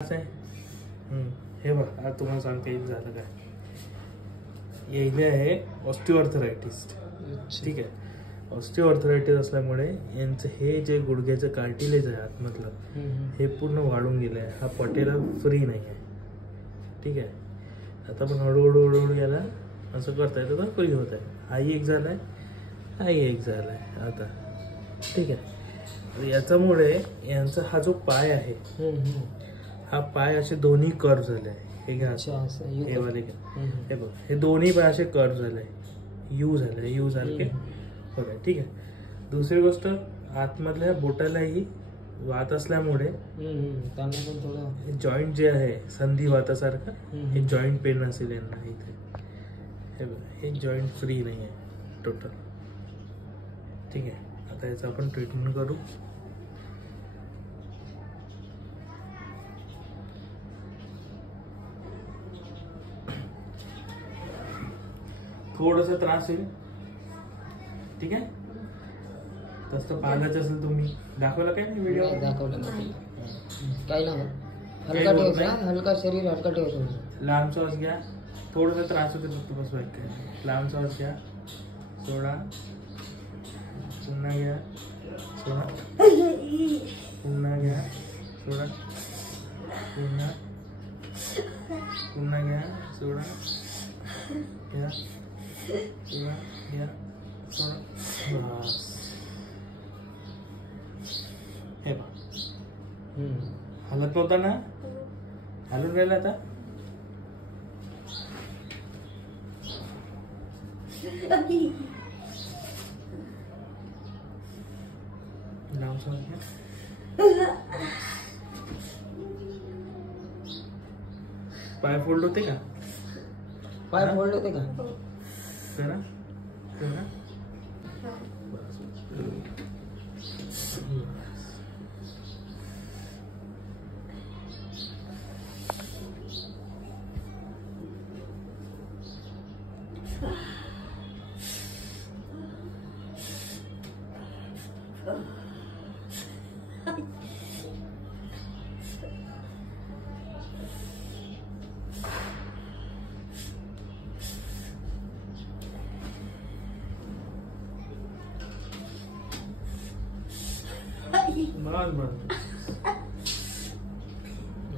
हे बघ आता तुम्हाला सांगते एक झालं काय. यायले आहे ऑस्टिओआर्थरायटिस. ठीक आहे, ऑस्टिओआर्थरायटिस असल्यामुळे यांचं हे जे गुडघ्याचं कार्टिलेज आहे आतमधलं हे पूर्ण वाढून गेलं आहे. हा पटेला फ्री नाही आहे. ठीक आहे, आता पण हळूहळू हळूहळू याला असं करता येतं तर फ्री होत आहे. आई एक झालाय, आई एक झालाय आता. ठीक आहे, याच्यामुळे यांचा हा जो पाय आहे हा पाय असे दोन्ही कर्व झाले आहे. हे घ्या, हे वाले घ्या, हे बघ, हे दोन्ही पाय असे कर्व झाले, यू झाले, यू सारखे होत आहे. ठीक आहे, दुसरी गोष्ट आतमधल्या बोटालाही वात असल्यामुळे जॉईंट जे आहे संधी वातासारखं हे जॉईंट पेन असेल यांना इथे. हे बघ, हे जॉईंट फ्री नाही आहे टोटल. ठीक आहे, आता याचं आपण ट्रीटमेंट करू. थोडासा त्रास होईल. ठीक आहे, तसं पाहिलंच असेल तुम्ही. दाखवलं काय नाही व्हिडिओ? दाखवलं काही ना, हलका ठेवायचं, हलका शरीर हलका ठेवायचं. लांब श्वास घ्या, थोडासा त्रास होते फक्त बस. काय लांब श्वास घ्या, सोडा, पुन्हा घ्या, सोडा, पुन्हा घ्या, सोडा, पुन्हा, पुन्हा घ्या, सोडा, घ्या, सोडा, घ्या, सोडा. बस. हे बघ, हलत नव्हता ना, हलून राहिला आता. लांब श्वास घ्या. पाय फोल्ड होते का? पाय फोल्ड होते का? करा करा. बस बस.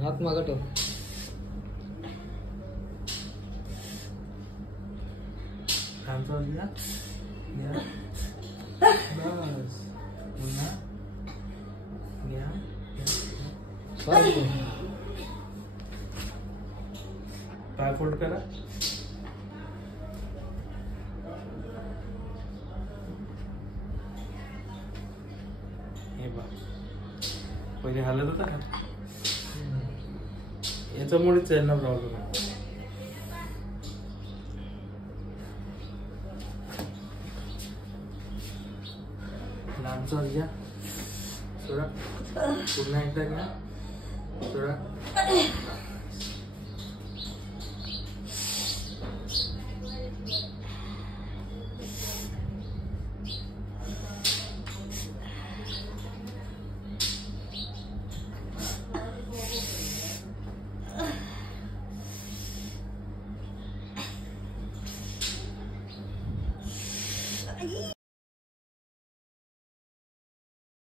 हात मागं ठेव. लांब श्वास घ्या, घ्या, बस. पुन्हा घ्या, पाय फोल्ड करा. हे बघ, पहिले हालत होता का? याच्यामुळेच यांना प्रॉब्लेम आहे. लांब श्वास घ्या, सोडा, पुन्हा एकदा घ्या, सोडा.